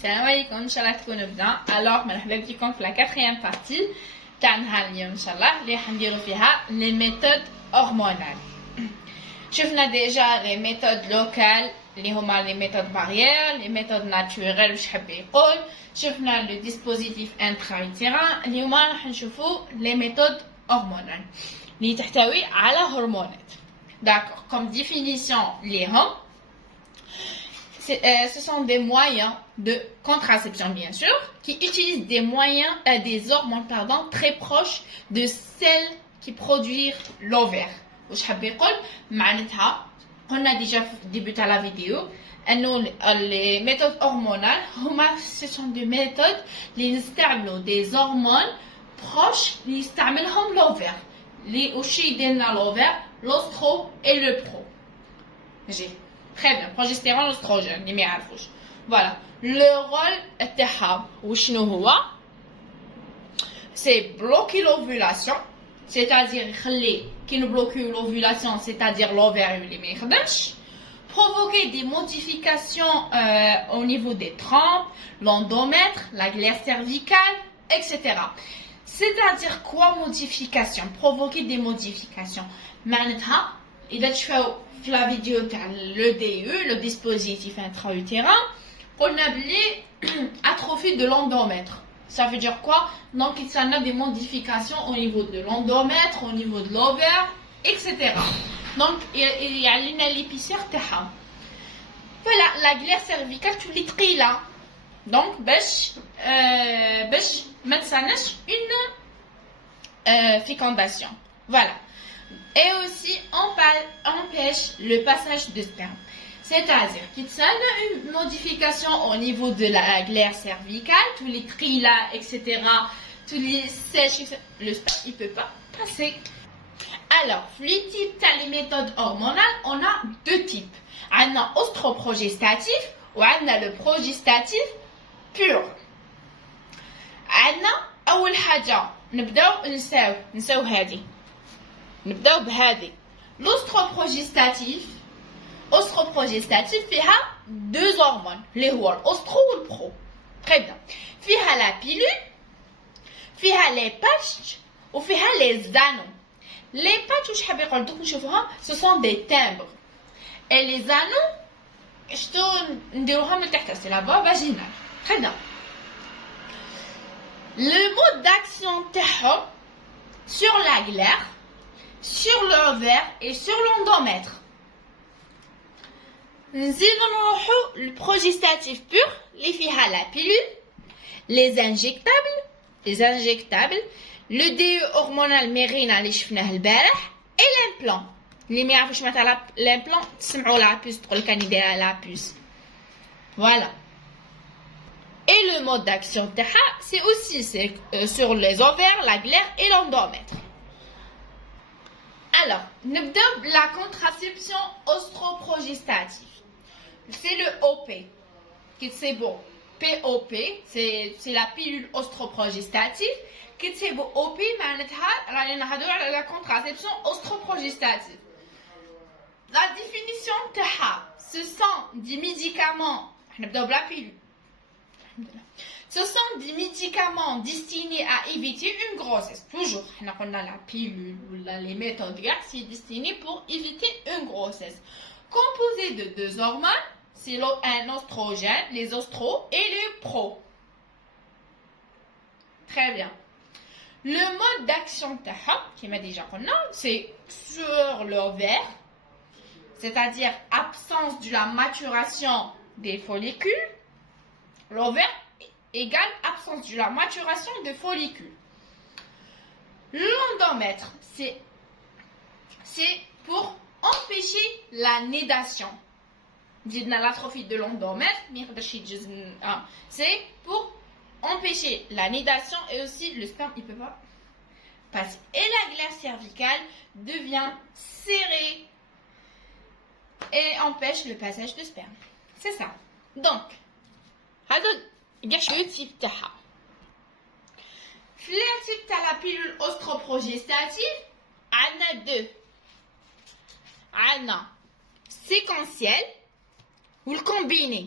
السلام عليكم ان شاء الله تكونوا بنا. الوغ مرحبا بكم في لا كاتريام بارتي تاع نهار اليوم ان شاء الله اللي حنديرو فيها لي ميثود هرمونال. شفنا ديجا لي ميثود لوكال اللي هما لي ميثود باريير، لي ميثود ناتوريل واش حب يقول. شفنا لو ديسبوزيتيف انترايتيران اللي هما راح نشوفو لي ميثود هرمونال اللي تحتوي على هرمونات. داكور كوم ديفينيسيون ليهم ce sont des moyens de contraception, bien sûr, qui utilisent des moyens, des hormones, pardon, très proches de celles qui produisent l'ovaire. واش حاب يقول معناتها قلنا ديجا في début تاع la vidéo انه les méthodes hormonales هما ce sont des méthodes اللي نستعملوا des hormones proches اللي يستعملهم l'ovaire اللي واش يدير لنا l'ovaire l'ostro et le pro. جي très bien, progestérone, oestrogène, اللي ما يعرفوش. Voilà. Le rôle تاعها وشنو هو؟ C'est bloquer l'ovulation, c'est-à-dire يخلي كي نبلوكيو l'ovulation, c'est-à-dire l'ovaire اللي ما يخدمش. Provoquer des modifications au niveau des trompes, l'endomètre, la glaire cervicale, etc. C'est-à-dire quoi modification? Provoquer des modifications. معناتها إذا تشوفوا في لا فيديو تاع لو دي يو لو ديسبوزيتيف انتراوتيران قلنا بلي atrophie de l'endomètre. Ça veut dire quoi? Donc il y a des modifications au niveau de l'endomètre, au niveau de l'ovaire, etc. Donc il y a l'épaisseur تاعها. Voilà, la glaire cervicale تولي ثقيله. Donc باش ما تسناش une fécondation. Voilà. Et aussi empêche le passage de sperme. C'est-à-dire qu'il y a une modification au niveau de la glaire cervicale, tous les trilats, etc., tous les sèches, le sperme, il ne peut pas passer. Alors, les types, les méthodes hormonales, on a deux types. On a ostroprogestatif ou on a le progestatif pur. On a, أول حاجة نبداو نساو هذه. نبداو بهذه l'ostroprogestatif فيها deux hormones اللي هو الاسترو والبرو. très bien. فيها la pilule, فيها les patchs وفيها les anneaux. les patchs واش حاب يقول دوك نشوفوها ce sont des timbres et les anneaux شتو نديروهم لتحت c'est la voie vaginale. très bien. le mode d'action تاعهم sur la glaire, sur l'ovaire et sur l'endomètre. نزيدو نروحو البروجستاتيف بور اللي فيها la pilule, les injectables, le DE hormonal Mirena اللي شفناه البارح et l'implant. اللي ما يعرفوش معناتها l'implant تسمعوا لا بوس تقول كان يديرها لا بوس. Voilà. Et le mode d'action تاعها c'est aussi sur les ovaires, la glaire et l'endomètre. Alors, نبدأ la contraception ostroprogestative. C'est le OP. C'est bon. POP, c'est la pilule ostroprogestative. C'est bon. OP, معناتها la contraception ostroprogestative. La définition تاعها, ce sont des médicaments. نبدأ بلا pilule. Ce sont des médicaments destinés à éviter une grossesse. Toujours, on a la pilule ou les méthodes, c'est destiné pour éviter une grossesse. Composé de deux hormones, c'est un oestrogène, les ostros et les pro. Très bien. Le mode d'action qui m'a déjà connu, c'est sur l'ovaire, c'est-à-dire absence de la maturation des follicules. L'ovaire égale absence de la maturation de follicules. L'endomètre, c'est pour empêcher la nidation. L'atrophie de l'endomètre, c'est pour empêcher la nidation et aussi le sperme il peut pas passer. Et la glaire cervicale devient serrée et empêche le passage de sperme. C'est ça. Donc, le type تاعها. Le type تاع la pilule ostroprogestative, on a deux. On a séquentiel ou le combiné.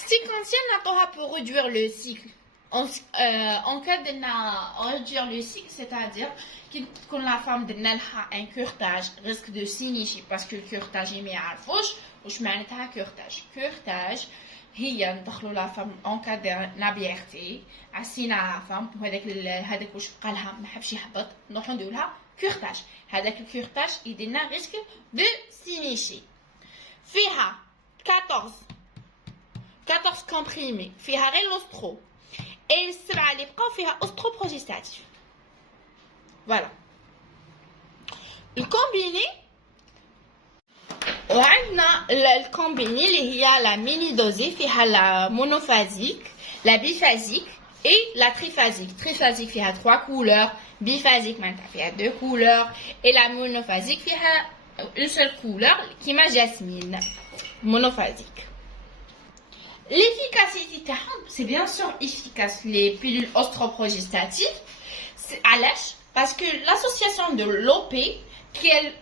Stikantia n'a pour réduire le cycle. En cas de réduire le cycle, c'est-à-dire quand la femme a un curetage, risque de s'initier parce que le curetage est mis à la fauche, ou je mets un curetage. Curetage, هي ندخلوا la femme en cas d'inhabileté, عسينا على la femme هذاك واش بقى لها ما حبش يهبط نروحوا نديروا لها curetage. هذاك الكورتاج يدينا risque de s'initier. فيها 14 comprimés فيها غير l'ostro et السبعه اللي بقاو فيها ostroprogestatif. Voilà. الكومبيني وعندنا الكومبيني اللي هي la mini-dosée فيها la monophasique, la biphasique et la triphasique. Triphasique فيها 3 couleurs, biphasique معناتها فيها 2 couleurs et la monophasique فيها une seule couleur qui m'a jasmine. Monophasique. L'efficacité c'est bien sûr efficace les pilules ostroprogestatives. C'est à l'âge parce que l'association de l'OP qu'elle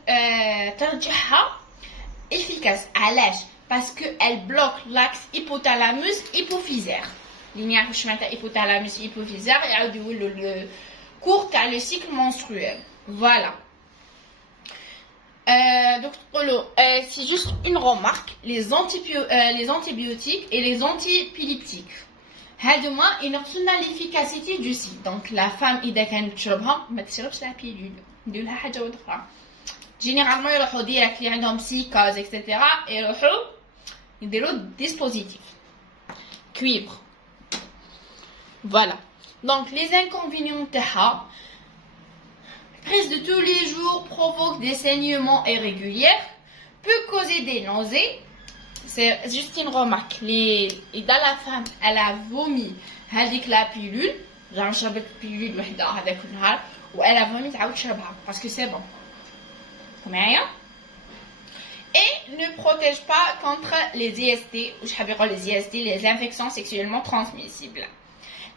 ترجعها efficace à l'âge parce qu'elle bloque l'axe hypothalamus hypophysaire. اللي ما يعرفوش معناتها hypothalamus hypophysaire يعاودوا يولوا le cours تاع le cycle menstruel. Voilà. Donc c'est juste une remarque, les antibiotiques et les antipylétiques هادوما ينقصونا l'efficacité du cycle. Donc la femme إذا كانت تشربها ما تشربش لا بيلول ندير لها حاجة أخرى. Généralement يروحوا ديريكت اللي عندهم psychose etc. يروحوا يديروا dispositif cuivre. Voilà. Donc les inconvénients تاعها prise de tous les jours provoque des saignements irréguliers, peut causer des nausées. C'est juste une remarque. Dans la femme, elle a vomi avec la pilule, genre شربت pilule وحدة هذاك النهار وelle a vomi تعاود تشربها parce que c'est bon. معايا؟ Et ne protège pas contre les IST ou je حابة نقول les IST, les infections sexuellement transmissibles.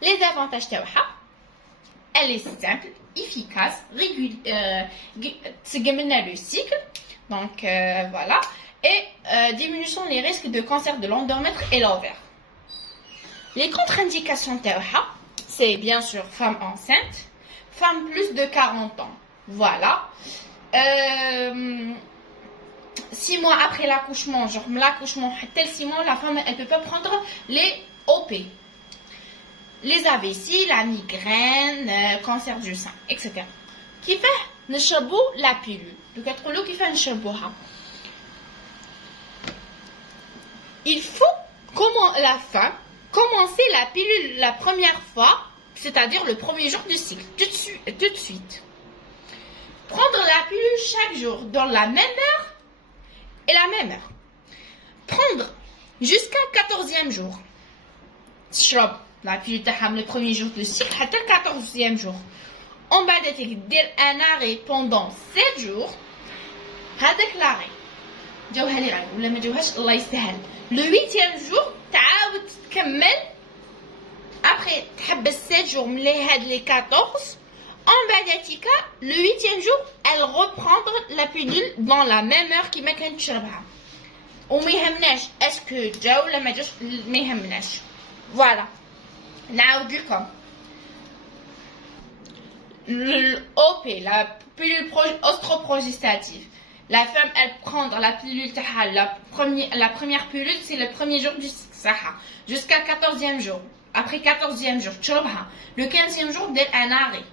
Les avantages تاعها elle est simple, efficace, régulière, le cycle, donc voilà, et diminution les risques de cancer de l'endomètre et l'ovaire. Les contre-indications c'est bien sûr femme enceinte, femme plus de 40 ans, voilà. 6 mois après l'accouchement, genre l'accouchement, tel 6 mois, la femme elle peut pas prendre les OP. Les AVC, la migraine, cancer du sein, etc. Qui fait نشربوا la pilule. Donc تقولوا كيف نشربوها. Il faut commencer la pilule la première fois, c'est-à-dire le premier jour du cycle, tout de suite. Prendre la pilule chaque jour dans la même heure et la même heure. Prendre jusqu'à 14e jour. تشرب la pilule تاعها le premier jour du cycle حتى le 14e jour. On va دير un arrêt pendant 7 jours. هذاك l'arrêt جاوها لي غير ولا ما جاوهاش الله يسهل. Le 8e jour تعاود تكمل. Après تحبس 7 jours ملي هاد les 14. En Badatika, le 8e jour, elle reprend la pilule dans la même heure qui m'a كانت تشربها. وما يهمناش اسكو جا ولا ما جاش ما يهمناش. Voilà. نعاود لكم. l'OP, la pilule ostroprogestative. La femme, elle prend la pilule la première pilule, c'est le premier jour du cycle, jusqu'à 14e jour. Après 14e jour, le 15e jour, un arrêt.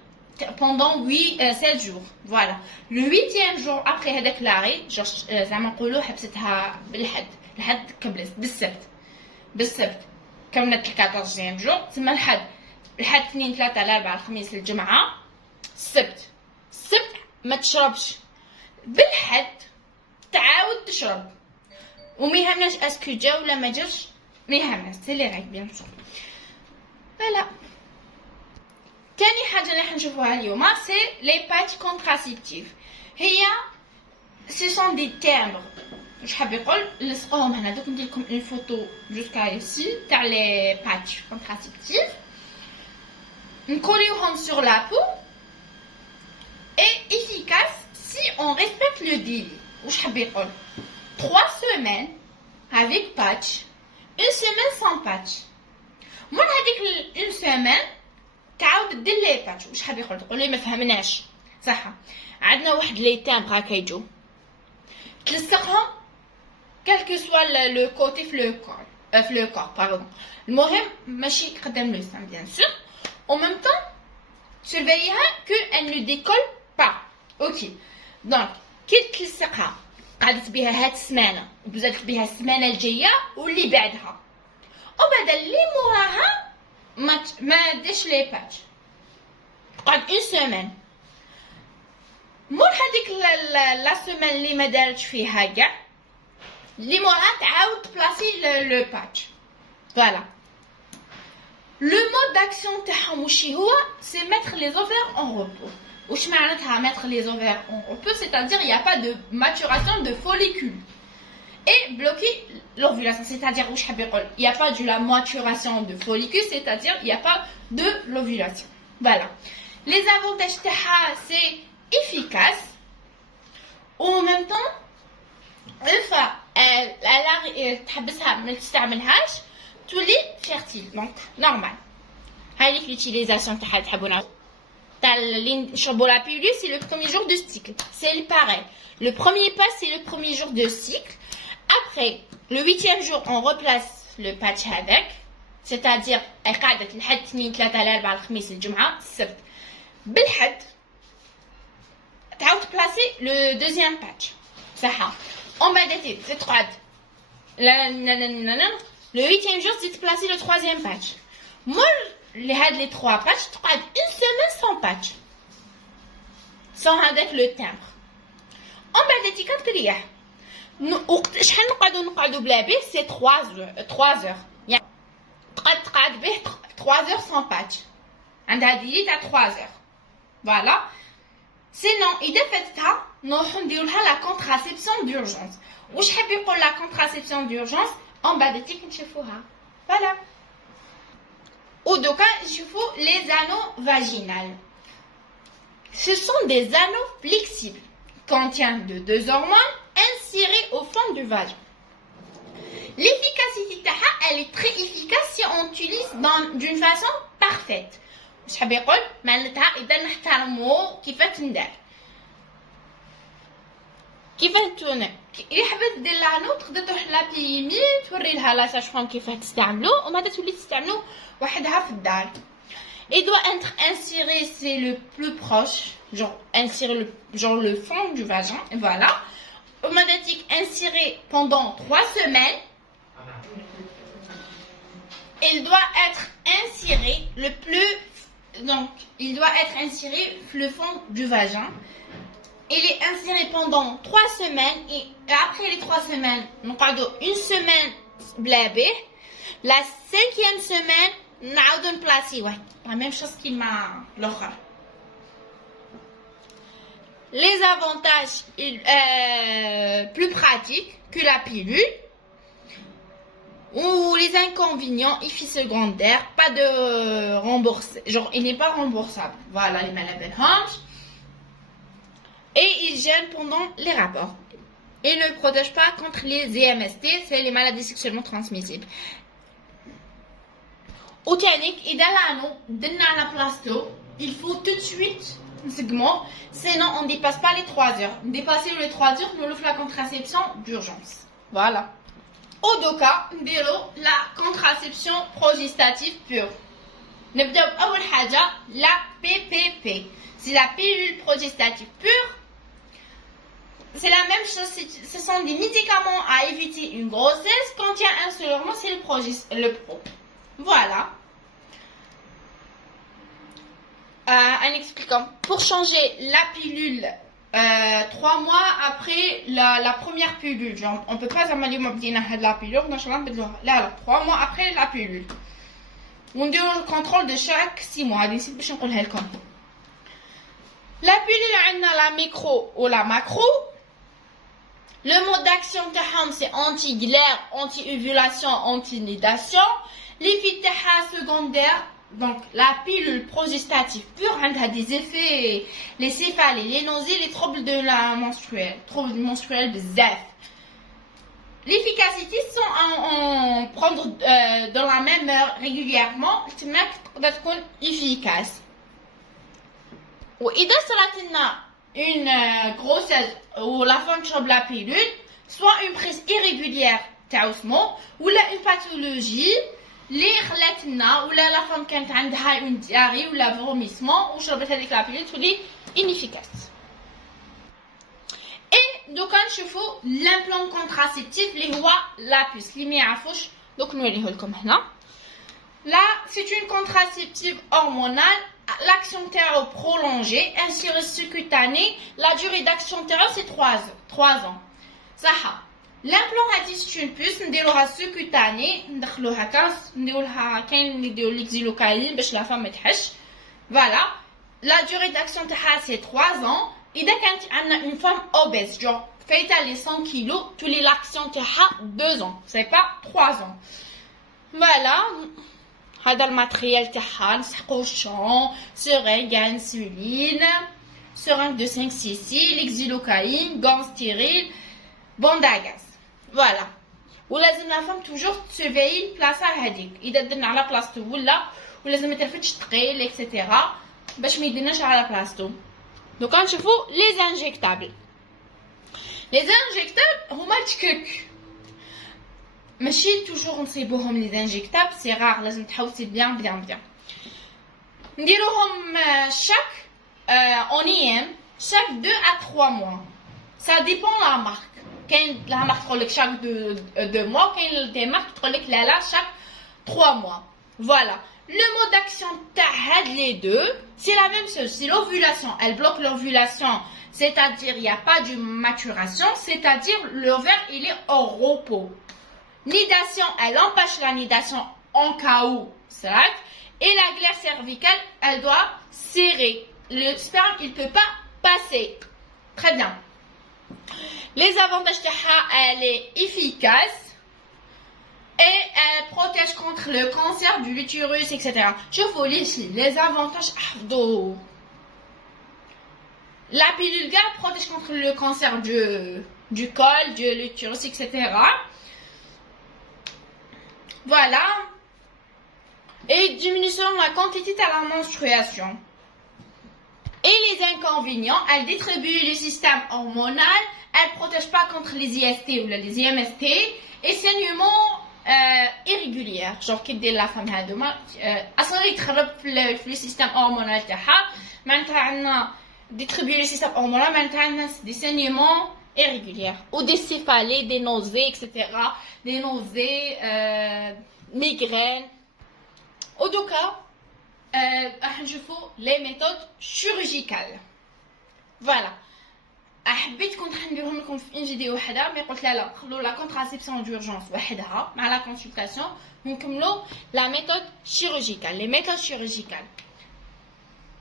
Pendant 7 jours. Voilà. Le 8e jour, après l'arrêt, زعما نقولوا حبستها بالحد كملت بالسبت كملت 14e jour. تسمى الحد 2 3 4 الخميس الجمعة السبت ما تشربش بالحد تعاود تشرب وما يهمناش اسكو جا ولا ما جاش ما يهمناش سي لي غايك بيان سور. فوالا. تاني حاجه اللي حنشوفوها اليوم سي لي باتش كونتراسيبتيف. هي سي سون دي تيمبر واش حاب يقول لصقوهم هنا. دوك ندير لكم اون فوتو جوسكا ايسي تاع لي باتش كونتراسيبتيف نكوليوهم sur la peau et efficace si on respecte le délai. واش حاب يقول 3 semaines avec patch une semaine sans patch. من هذيك une semaine تعاود دير لي باتش. واش حاب يقول تقول لي ما فهمناش صح؟ عندنا واحد لي تامبر هكا يجو تلصقهم quel que soit le côté في le corps pardon. المهم ماشي قدام لو سان bien sûr. En même temps surveiller qu'elle ne décolle pas. OK. Donc كي تلصقها قعدت بها هاد السمانه وبزلت بها السمانه الجايه واللي بعدها وبعد اللي موراها ما ديش لي باتش قعد اون سيمين مور هذيك لا سيمين اللي ما دارتش فيها كاع اللي موراها تعاود تبلاسي لو باتش فوالا لو مود داكسيون تاعهم وشي هو سي mettre les ovaires en repos. Wesh معناتها mettre les ovaires en repos, c'est-à-dire il n'y a pas de maturation de follicules et bloquer l'ovulation, c'est-à-dire wesh حاب يقول il n'y a pas de la maturation de follicules, c'est-à-dire il n'y a pas de l'ovulation. Voilà. Les avantages تاعها c'est efficace. En même temps une fois elle تحبسها ما تستعملهاش تولي fertile, donc normal. هاي l'utilisation تاعها تحبونا la pilule, c'est le premier jour de cycle. C'est pareil. Le premier pas, c'est le premier jour de cycle. Après, le 8e jour, on replace le patch avec. C'est-à-dire, قاعدة لحد 2 3 4 الخميس الجمعة السبت بالحد تعاود تبلاسي le deuxième patch. صح. On va dire تقعد le 8e jour, c'est de placer le 3e patch. Moi, les 3 patchs, tu as une semaine sans patch. Sans avec le timbre. On va dire que tu as c'est 3 heures. Tu as 3 heures sans patch. On a dit à 3 heures. Voilà. Sinon, il est fait ça, nous avons la contraception d'urgence. Ou je vais pour la contraception d'urgence, on va dire que tu as. Voilà. Ou donc, il faut les anneaux vaginales. Ce sont des anneaux flexibles, contiennent de 2 hormones insérées au fond du vagin. L'efficacité, elle est très efficace si on l'utilise d'une façon parfaite. Je vais dire, معناتها إذا نحترمو كيف تندار. كيف توني اللي حبت دير لانو تقدر تروح لابي يمين توري لها لا ساج-فام كيف تستعملو ومن بعد تولي تستعملو وحدها في الدار. Il doit être inséré, c'est le plus proche, genre insérer le fond du vagin, voilà. Homéopathie inséré pendant 3 semaines. Il doit être inséré il doit être inséré le fond du vagin. Il est inséré pendant 3 semaines et après les 3 semaines, nous avons une semaine blabé. La 5e semaine, nous avons placé la même chose qu'il m'a l'autre. Les avantages plus pratiques que la pilule ou les inconvénients, effets secondaires, pas de remboursé, genre il n'est pas remboursable. Voilà les maladies hanches. Et il gêne pendant les rapports. Et ne protège pas contre les EMST, c'est les maladies sexuellement transmissibles. Au technique, et dans l'anneau, dans la plasto, il faut tout de suite un segment, sinon on ne dépasse pas les 3 heures. Dépasser les 3 heures, nous offre la contraception d'urgence. Voilà. Au cas, la contraception progestative pure. نبدأ بأول حاجة la PPP. C'est la pilule progestative pure. C'est la même chose, ce sont des médicaments à éviter une grossesse. Contient un seul hormone, c'est le pro. Voilà. En expliquant, pour changer la pilule 3 mois après la première pilule, genre, on ne peut pas améliorer la pilule, là, 3 mois après la pilule. On dit le contrôle de chaque 6 mois. La pilule, on a la micro ou la macro. Le mode d'action c'est anti-glaire, anti-ovulation, anti-nidation. L'effet secondaire, donc la pilule progestative pure, elle a des effets, les céphalées, les nausées, les troubles de la menstruelle, troubles menstruels, bzaf. l'efficacité sont en prendre dans la même heure régulièrement تماك تقدر تكون efficace. وإذا صارت لنا une grossesse ou la femme تشرب la pilule, soit une prise irrégulière تاع سمو ولا une pathologie اللي خلات لنا ولا la femme كانت عندها une diarrhée ولا vomissement وشربت هذيك la pilule تولي inefficace. دوكا نشوفوا لامبلون كونتراسيبتيف اللي هو لابيس اللي ما يعرفوش دوك نوريه لكم هنا. لا سي اون كونتراسيبتيف هرمونال l'action تاعو prolongée ainsi subcutané la durée d'action تاعو سي 3 ans صح. لامبلون هادي سي اون بوس نديروها subcutané ندخلو هكا نديرولها كاين نديرو ليكزيلوكاين باش لا فام ما تحش فوالا. la durée d'action تاعها سي 3 ans. إذا كانت عندنا une femme obèse, genre فايتة les 100 kilos, tous les l'action تاعها 2 ans, c'est pas 3 ans. Voilà, هذا الماتريال تاعها نسحقو الشون, seringue à insuline, seringue de 5 cc, l'exilocaïne, gants stériles, bande à gaz. Voilà. ولازم la femme toujours surveiller بلاصة هذيك. إذا درنا على بلاصتو ولازم ما ترفدش ثقيل etc. باش ما يديرناش على بلاصتو. Donc, on se fout les injectables. Les injectables, هما التكك. ماشي toujours نصيبوهم les injectables, c'est rare, لازم تحوسي bien. نديروهم chaque en IM, chaque 2 à 3 mois. Ça dépend de la marque. كاين la marque تقول لك chaque 2 mois, كاين des marques تقول لك لا chaque 3 mois. Voilà. Le mode d'action de les deux, c'est la même chose. Si l'ovulation, elle bloque l'ovulation, c'est-à-dire il n'y a pas de maturation, c'est-à-dire l'ovaire il est au repos. Nidation, elle empêche la nidation en cas où, c'est vrai. Et la glaire cervicale, elle doit serrer. Le sperme, il ne peut pas passer. Très bien. Les avantages de elle est efficace. Et elle protège contre le cancer du l'utérus, etc. Je vous lis ici les avantages. La pilule GAR protège contre le cancer du col, de l'utérus, etc. Voilà. Et diminution de la quantité de la menstruation. Et les inconvénients, elle distribue le système hormonal, elle ne protège pas contre les IST ou les IMST, et saignement irrégulière, genre qui dit la femme هادوما اصلا يتخرب في السيستم هرمونال تاعها معناتها عندنا distribuer le système hormonal معناتها عندنا des saignements irréguliers ou des céphalées, des nausées etc. des nausées migraines. au cas راح نشوفوا les méthodes chirurgicales. voilà. حبيت كنت حنديرهم لكم في ان فيديو وحده مي قلت لا خلو لا كونتراسيبسيون دورجونس وحدها مع لا كونسلطاسيون ونكملوا لا ميثود chirurgicale. Les méthodes chirurgicales,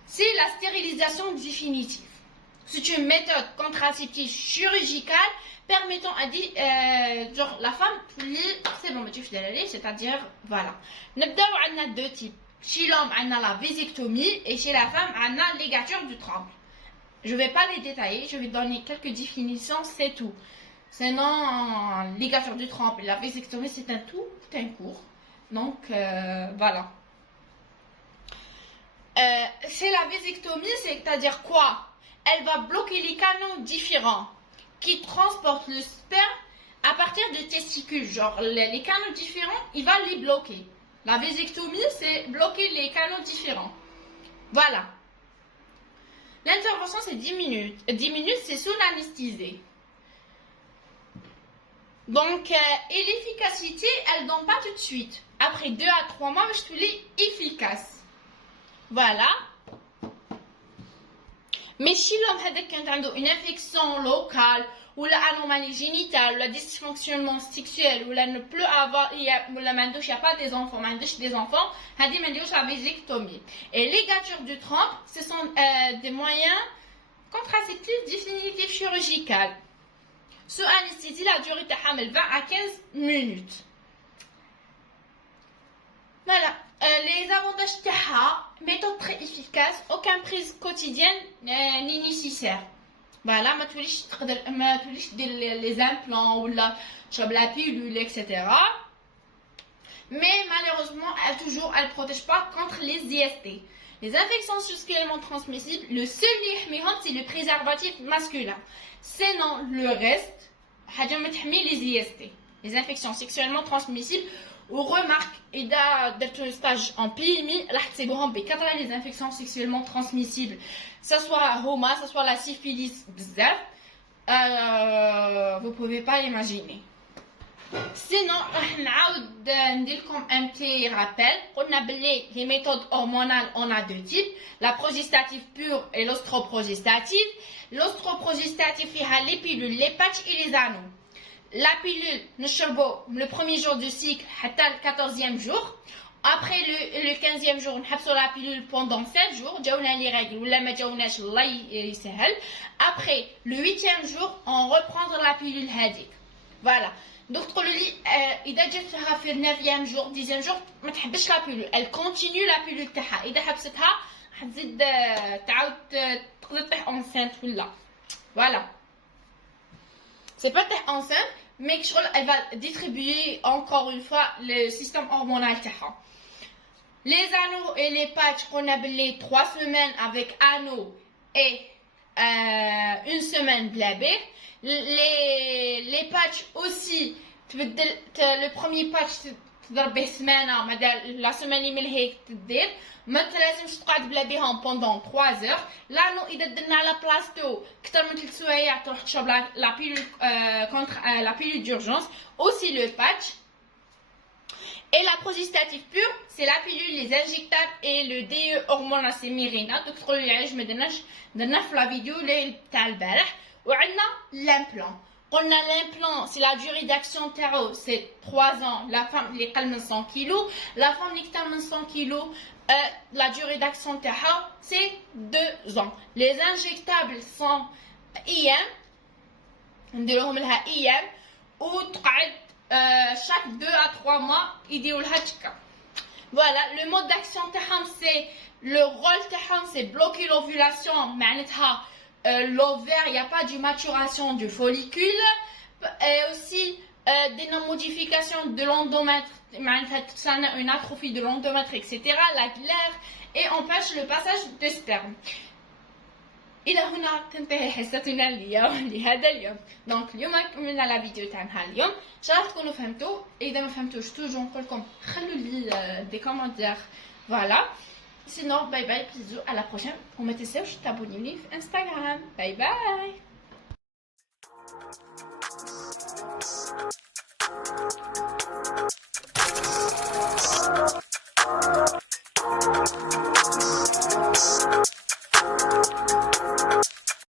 c'est la stérilisation définitive. C'est une méthode contraceptive chirurgicale permettant à genre la femme c'est bon c'est-à-dire voilà. نبداو عندنا deux types. Chez l'homme عندنا la vasectomie et chez la femme عندنا ligature du trempe. Je ne vais pas les détailler, je vais donner quelques définitions, c'est tout. Sinon, ligature du trempe et la vasectomie, c'est un tout, c'est un cours. Donc, voilà. C'est la vasectomie, c'est-à-dire quoi? Elle va bloquer les canaux différents qui transportent le sperme à partir des testicules. Genre, les canaux différents, il va les bloquer. La vasectomie, c'est bloquer les canaux différents. Voilà. L'intervention, c'est 10 minutes. 10 minutes, c'est sous anesthésie. Donc, et l'efficacité, elle ne donne pas tout de suite. Après 2 à 3 mois, je suis efficace. Voilà. Mais si l'homme a une infection locale, ou l'anomalie génitale, ou le dysfonctionnement sexuel, ou là ne peut avoir, il n'y a pas des enfants, des enfants, il y a la vasectomie. Et ligature du trempe, ce sont des moyens contraceptifs définitifs chirurgicaux. Sous anesthésie, la durée de 20 à 15 minutes. Voilà. Les avantages de méthode très efficace, aucune prise quotidienne n'est nécessaire. فوالا ما توليش دير لي زامبلون ولا تشرب لا pilule etc. Mais malheureusement elle protège pas contre les IST. Les infections sexuellement transmissibles, le seul اللي يحميهم c'est le préservatif masculin. Sinon le reste حاجه ما تحمي les IST, les infections sexuellement transmissibles. وremarque إذا درتو stage en PMI راح تصيبوهم بكثرة les infections sexuellement transmissibles, ça soit هما ça soit la syphilis بزاف. Vous pouvez pas l'imaginer. Sinon راح نعاود ندير لكم un petit rappel. قلنا بلي les méthodes hormonales on a deux types, la progestative pure et l'ostroprogestative. L'ostroprogestative فيها les pilules, les patchs et les anneaux. La pilule, نشربو le premier jour du cycle حتى le 14e jour. Après le 15e jour, نحبسو la pilule pendant 7 jours. جاونا les règles ولا ما جاوناش الله يسهل. Après le 8e jour, on reprend la pilule هذيك. Voilà. Donc تقولوا لي إذا جاتها في 9e jour 10e jour ما تحبش la pilule. Elle continue la pilule تاعها. إذا حبستها حتزيد تعاود تقدر تطيح enceinte ولا. Voilà. C'est pas enceinte, mais elle va distribuer encore une fois le système hormonal. Les anneaux et les patchs qu'on a les 3 semaines avec anneaux et une semaine blabé. Les patchs aussi, le premier patch تضرب به سمانه la semaine يمل هيك تدير ما لازمش تقعد بلا بهم pendant 3 heures. لانه اذا درنا على بلاصتو اكثر من 3 سوايع تروح تشرب la pilule contre la pilule d'urgence, aussi le patch. Et la progestative pure, c'est la pilule, les injectables et le DE hormonal c'est Mirena. Donc تقولوا لي علاش ما درنا في la vidéo تاع البارح. وعندنا l'implant. On a l'implant, c'est la durée d'action tarot, c'est 3 ans. La femme, les calmes 100 kg. La femme, les calmes 100 kg, la durée d'action tarot, c'est 2 ans. Les injectables sont IM, نديروهم لها IM, ou chaque 2 à 3 mois, يديروا لها تشكا. Voilà, le mode d'action tarot, c'est le rôle tarot, c'est bloquer l'ovulation, معناتها l'ovaire, il n'y a pas de maturation du follicule, et aussi des modifications de l'endomètre, une atrophie de l'endomètre, etc., la glaire, et empêche le passage de sperme. إلى هنا تنتهي حصتنا اليوم لهذا اليوم. دونك اليوم كملنا لا فيديو تاعنا اليوم. ان شاء الله تكونوا فهمتوا. اذا ما فهمتوش توجو نقول لكم خلوا لي دي كومونتير. فوالا. Sinon, bye bye, bisous, à la prochaine. On mettez ça, je t'abonne sur Instagram. Bye bye.